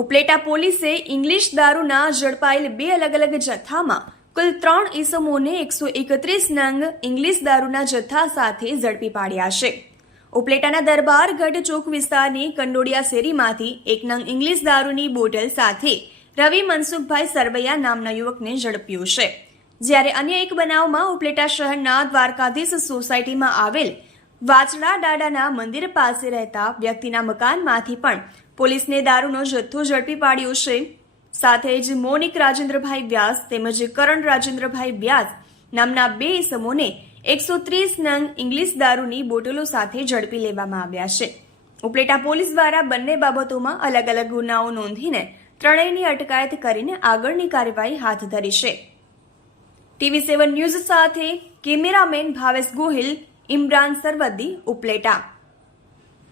ઉપલેટા પોલીસે ઇંગ્લિશ દારૂના ઝડપાયેલ બે અલગ અલગ જથ્થામાં કુલ ત્રણ ઈસમોને એકસો એકત્રીસ નંગ ઇંગ્લિશ દારૂના જથ્થા સાથે ઝડપી પાડ્યા છે. ઉપલેટાના દરબારગઢ ચોક વિસ્તારની કંડોડિયા શેરીમાંથી એક નંગ ઇંગ્લિશ દારૂની બોટલ સાથે રવિ મનસુખભાઈ સરવૈયા નામના યુવકને ઝડપ્યો છે. જ્યારે અન્ય એક બનાવમાં ઉપલેટા શહેરના દ્વારકાધીશ સોસાયટીમાં આવેલ વાચડા ડાડાના મંદિર પાસે રહેતા વ્યક્તિના મકાનમાંથી પણ પોલીસને દારૂનો જથ્થો ઝડપી પાડ્યો છે. સાથે જ મોનિક રાજેન્દ્રભાઈ વ્યાસ તેમજ કરણ રાજેન્દ્રભાઈ વ્યાસ નામના બે સમૂહને એકસો ત્રીસ નંગ ઇંગ્લિશ દારૂની બોટલો સાથે ઝડપી લેવામાં આવ્યા છે. ઉપલેટા પોલીસ દ્વારા બંને બાબતોમાં અલગ અલગ ગુનાઓ નોંધીને ત્રણેયની અટકાયત કરીને આગળની કાર્યવાહી હાથ ધરી છે. ટીવી સેવન ન્યૂઝ સાથે કેમેરામેન ભાવેશ ગોહિલ ઇમરાન સરવદી ઉપલેટા